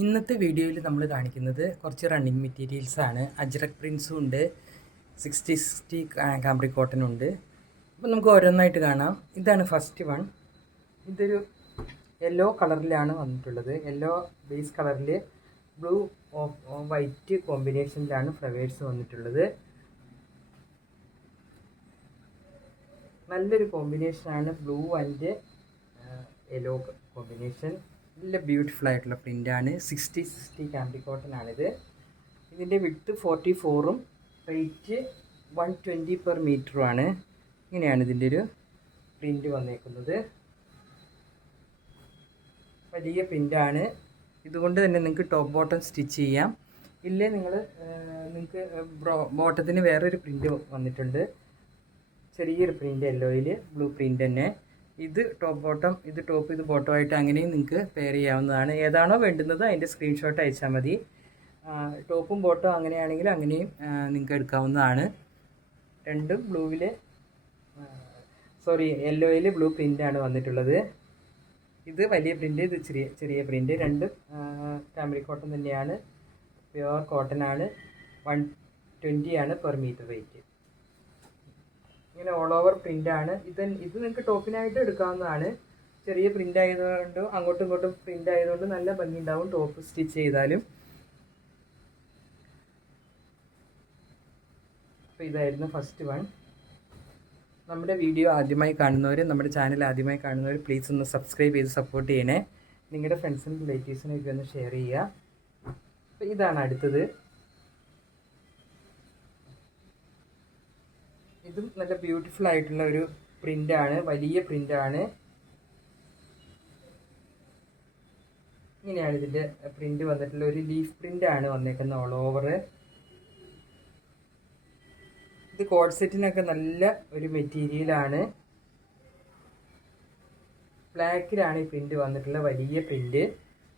ഇന്നത്തെ വീഡിയോയിൽ നമ്മൾ കാണിക്കുന്നത് കുറച്ച് റണ്ണിങ് മെറ്റീരിയൽസ് ആണ്. അജ്രക് പ്രിൻസും ഉണ്ട്, 60 കാംബ്രി കോട്ടനും ഉണ്ട്. അപ്പോൾ നമുക്ക് ഓരോന്നായിട്ട് കാണാം. ഇതാണ് ഫസ്റ്റ് വൺ. ഇതൊരു യെല്ലോ കളറിലാണ് വന്നിട്ടുള്ളത്. യെല്ലോ ബേസ് കളറിൽ ബ്ലൂ വൈറ്റ് കോമ്പിനേഷനിലാണ് ഫ്ലവേഴ്സ് വന്നിട്ടുള്ളത്. നല്ലൊരു കോമ്പിനേഷനാണ് ബ്ലൂ ആൻഡ് യെല്ലോ കോമ്പിനേഷൻ. നല്ല ബ്യൂട്ടിഫുൾ ആയിട്ടുള്ള പ്രിൻ്റാണ്. 60 കാംബ്രി കോട്ടൺ ആണിത്. ഇതിൻ്റെ വിഡ്ത്ത് 44ഉം റേറ്റ് 120 പെർ മീറ്ററുമാണ്. ഇങ്ങനെയാണ് ഇതിൻ്റെ ഒരു പ്രിൻ്റ് വന്നേക്കുന്നത്. വലിയ പ്രിൻ്റാണ്. ഇതുകൊണ്ട് തന്നെ നിങ്ങൾക്ക് ടോപ്പ് ബോട്ടം സ്റ്റിച്ച് ചെയ്യാം. ഇല്ലേ നിങ്ങൾക്ക് ബോട്ടത്തിന് വേറൊരു പ്രിൻ്റ് വന്നിട്ടുണ്ട്. ചെറിയൊരു പ്രിൻ്റ് യെല്ലോയിൽ ബ്ലൂ പ്രിൻ്റ് തന്നെ. ഇത് ടോപ്പ് ബോട്ടം, ഇത് ടോപ്പ്, ഇത് ബോട്ടം ആയിട്ട് അങ്ങനെയും നിങ്ങൾക്ക് പെയർ ചെയ്യാവുന്നതാണ്. ഏതാണോ വേണ്ടുന്നത് അതിൻ്റെ സ്ക്രീൻഷോട്ട് അയച്ചാൽ മതി. ടോപ്പും ബോട്ടം അങ്ങനെയാണെങ്കിൽ അങ്ങനെയും നിങ്ങൾക്ക് എടുക്കാവുന്നതാണ്. രണ്ടും യെല്ലോയിൽ ബ്ലൂ പ്രിൻ്റാണ് വന്നിട്ടുള്ളത്. ഇത് വലിയ പ്രിൻ്റ്, ഇത് ചെറിയ പ്രിൻ്റ്. രണ്ടും കാംബ്രി കോട്ടൺ തന്നെയാണ്. പ്യുവർ കോട്ടൺ ആണ്. 120 ആണ് പെർ മീറ്റർ റേറ്റ്. ഇങ്ങനെ ഓൾ ഓവർ പ്രിൻ്റാണ്. ഇത് നിങ്ങൾക്ക് ടോപ്പിനായിട്ട് എടുക്കാവുന്നതാണ്. ചെറിയ പ്രിൻ്റ് ആയതുകൊണ്ട് അങ്ങോട്ടും ഇങ്ങോട്ടും പ്രിൻ്റ് ആയതുകൊണ്ട് നല്ല ഭംഗി ഉണ്ടാവും ടോപ്പ് സ്റ്റിച്ച് ചെയ്താലും. അപ്പോൾ ഇതായിരുന്നു ഫസ്റ്റ് വൺ. നമ്മുടെ വീഡിയോ ആദ്യമായി കാണുന്നവർ, നമ്മുടെ ചാനൽ ആദ്യമായി കാണുന്നവർ പ്ലീസ് ഒന്ന് സബ്സ്ക്രൈബ് ചെയ്ത് സപ്പോർട്ട് ചെയ്യണേ. നിങ്ങളുടെ ഫ്രണ്ട്സിനും റിലേറ്റീവ്സിനും ഒക്കെ ഒന്ന് ഷെയർ ചെയ്യുക. അപ്പോൾ ഇതാണ് അടുത്തത്. ഇതും നല്ല ബ്യൂട്ടിഫുൾ ആയിട്ടുള്ള ഒരു പ്രിൻ്റാണ്. വലിയ പ്രിൻ്റാണ്. ഇങ്ങനെയാണ് ഇതിൻ്റെ പ്രിൻ്റ് വന്നിട്ടുള്ള ഒരു ലീഫ് പ്രിൻ്റാണ് വന്നേക്കുന്നത് ഓൾ ഓവർ. ഇത് കോഡ് സെറ്റിനൊക്കെ നല്ല ഒരു മെറ്റീരിയലാണ്. ബ്ലാക്കിലാണ് ഈ പ്രിൻ്റ് വന്നിട്ടുള്ള വലിയ പ്രിൻ്റ്.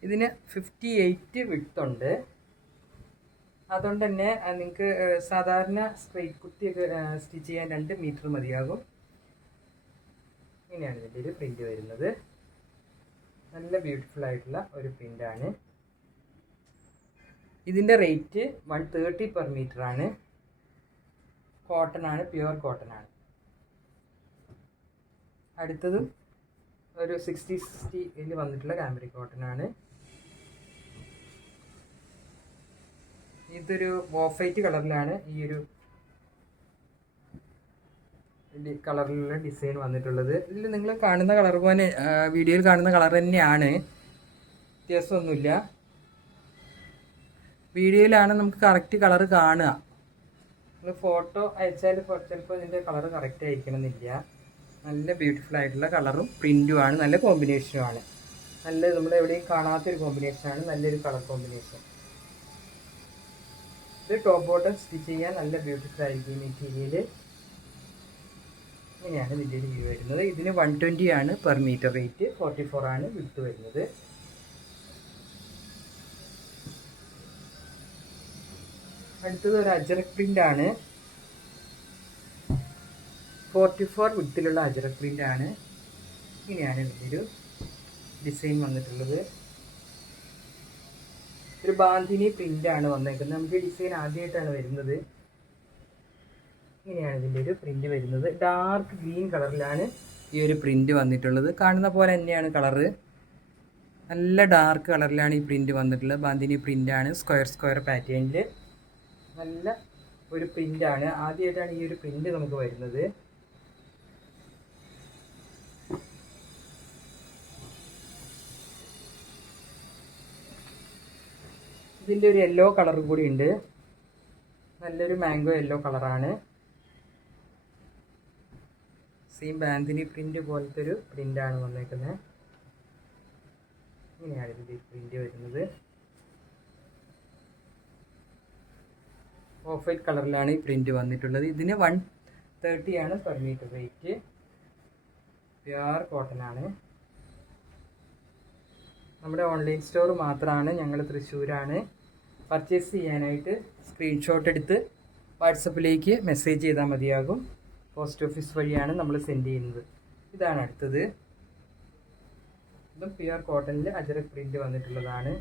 ഇതിന് 58 വിഡ്ത്തുണ്ട്. അതുകൊണ്ട് തന്നെ നിങ്ങൾക്ക് സാധാരണ സ്ട്രെയിറ്റ് കുർത്തിയൊക്കെ സ്റ്റിച്ച് ചെയ്യാൻ 2 മീറ്റർ മതിയാകും. ഇങ്ങനെയാണ് ഇതിൻ്റെ ഒരു പ്രിൻ്റ് വരുന്നത്. നല്ല ബ്യൂട്ടിഫുൾ ആയിട്ടുള്ള ഒരു പ്രിൻ്റാണ്. ഇതിൻ്റെ റേറ്റ് 130 പെർ മീറ്റർ ആണ്. കോട്ടൺ ആണ്, പ്യുവർ കോട്ടൺ ആണ്. അടുത്തതും ഒരു 60 വന്നിട്ടുള്ള കാംബ്രി കോട്ടൺ ആണ്. ഇതൊരു ഓഫ് വൈറ്റ് കളറിലാണ് ഈ ഒരു കളറിലുള്ള ഡിസൈൻ വന്നിട്ടുള്ളത്. ഇതിൽ നിങ്ങൾ കാണുന്ന കളർ പോലെ വീഡിയോയിൽ കാണുന്ന കളർ തന്നെയാണ്, വ്യത്യാസമൊന്നുമില്ല. വീഡിയോയിലാണ് നമുക്ക് കറക്റ്റ് കളർ കാണുക. നിങ്ങൾ ഫോട്ടോ അയച്ചാൽ ചിലപ്പോൾ ഇതിൻ്റെ കളർ കറക്റ്റ് അയക്കണമെന്നില്ല. നല്ല ബ്യൂട്ടിഫുൾ ആയിട്ടുള്ള കളറും പ്രിൻറ്റുമാണ്. നല്ല കോമ്പിനേഷനുമാണ്. നമ്മൾ എവിടെയും കാണാത്തൊരു കോമ്പിനേഷനാണ്. നല്ലൊരു കളർ കോമ്പിനേഷൻ. ഇത് ടോപ്പ് ബോട്ടം സ്റ്റിച്ച് ചെയ്യാൻ നല്ല ബ്യൂട്ടിഫുൾ ആയിരിക്കും മെറ്റീരിയൽ. ഇങ്ങനെയാണ് ഇതിൻ്റെ വ്യൂ വരുന്നത്. ഇതിന് 120 ആണ് പെർ മീറ്റർ റേറ്റ്. 44 ആണ് വിഡ്ത്ത് വരുന്നത്. അടുത്തത് ഒരു അജ്രക് പ്രിൻ്റ് ആണ്. 44 വിഡ്ത്തിലുള്ള അജ്രക് പ്രിൻ്റ് ആണ്. ഇങ്ങനെയാണ് ഇതിൻ്റെ ഒരു ഡിസൈൻ വന്നിട്ടുള്ളത്. ഒരു ബാന്തിനി പ്രിൻ്റാണ് വന്നേക്കുന്നത്. നമുക്ക് ഡിസൈൻ ആദ്യമായിട്ടാണ് വരുന്നത്. ഇങ്ങനെയാണ് ഇതിൻ്റെ ഒരു പ്രിൻ്റ് വരുന്നത്. ഡാർക്ക് ഗ്രീൻ കളറിലാണ് ഈ ഒരു പ്രിൻ്റ് വന്നിട്ടുള്ളത്. കാണുന്ന പോലെ തന്നെയാണ് കളറ്. നല്ല ഡാർക്ക് കളറിലാണ് ഈ പ്രിൻ്റ് വന്നിട്ടുള്ളത്. ബാന്തിനി പ്രിൻ്റാണ്. സ്ക്വയർ പാറ്റേണിൽ നല്ല ഒരു പ്രിൻ്റാണ്. ആദ്യമായിട്ടാണ് ഈ ഒരു പ്രിൻ്റ് നമുക്ക് വരുന്നത്. ഇതിൻ്റെ ഒരു യെല്ലോ കളർ കൂടി ഉണ്ട്. നല്ലൊരു മാംഗോ യെല്ലോ കളറാണ്. സെയിം ബാന്തിനി പ്രിൻ്റ് പോലത്തെ ഒരു പ്രിൻ്റാണ് വന്നേക്കുന്നത്. ഇങ്ങനെയാണ് ഇതിൻ്റെ പ്രിൻ്റ് വരുന്നത്. ഓഫ് വൈറ്റ് കളറിലാണ് ഈ പ്രിൻ്റ് വന്നിട്ടുള്ളത്. ഇതിന് 130 ആണ് per metre rate. Pure cotton ആണ്. നമ്മുടെ ഓൺലൈൻ സ്റ്റോർ മാത്രമാണ്. ഞങ്ങൾ തൃശ്ശൂരാണ്. പർച്ചേസ് ചെയ്യാനായിട്ട് സ്ക്രീൻഷോട്ട് എടുത്ത് വാട്സപ്പിലേക്ക് മെസ്സേജ് ചെയ്താൽ മതിയാകും. പോസ്റ്റ് ഓഫീസ് വഴിയാണ് നമ്മൾ സെൻഡ് ചെയ്യുന്നത്. ഇതാണ് അടുത്തത്. ഇതും പ്യുവർ കോട്ടണിൽ അജ്രക് പ്രിൻ്റ് വന്നിട്ടുള്ളതാണ്.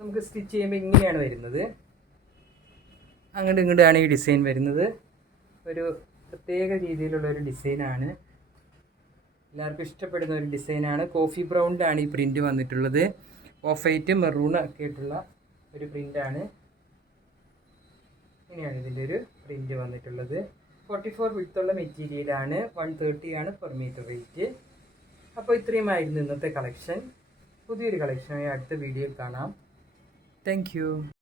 നമുക്ക് സ്റ്റിച്ച് ചെയ്യുമ്പോൾ ഇങ്ങനെയാണ് വരുന്നത്. അങ്ങോട്ടും ഇങ്ങോട്ടാണ് ഈ ഡിസൈൻ വരുന്നത്. ഒരു പ്രത്യേക രീതിയിലുള്ള ഒരു ഡിസൈനാണ്, എല്ലാവർക്കും ഇഷ്ടപ്പെടുന്ന ഒരു ഡിസൈനാണ്. കോഫി ബ്രൗണിലാണ് ഈ പ്രിൻ്റ് വന്നിട്ടുള്ളത്. ഓഫ് വൈറ്റ് മെറൂൺ ഒക്കെ ആയിട്ടുള്ള ഒരു പ്രിൻ്റാണ്. ഇങ്ങനെയാണ് ഇതിൻ്റെ ഒരു പ്രിൻ്റ് വന്നിട്ടുള്ളത്. 44 വിഡ്ത്തുള്ള മെറ്റീരിയലാണ്. 130 ആണ് പെർ മീറ്റർ റേറ്റ്. അപ്പോൾ ഇത്രയുമായിരുന്നു ഇന്നത്തെ കളക്ഷൻ. പുതിയൊരു കളക്ഷനായി അടുത്ത വീഡിയോയിൽ കാണാം. താങ്ക്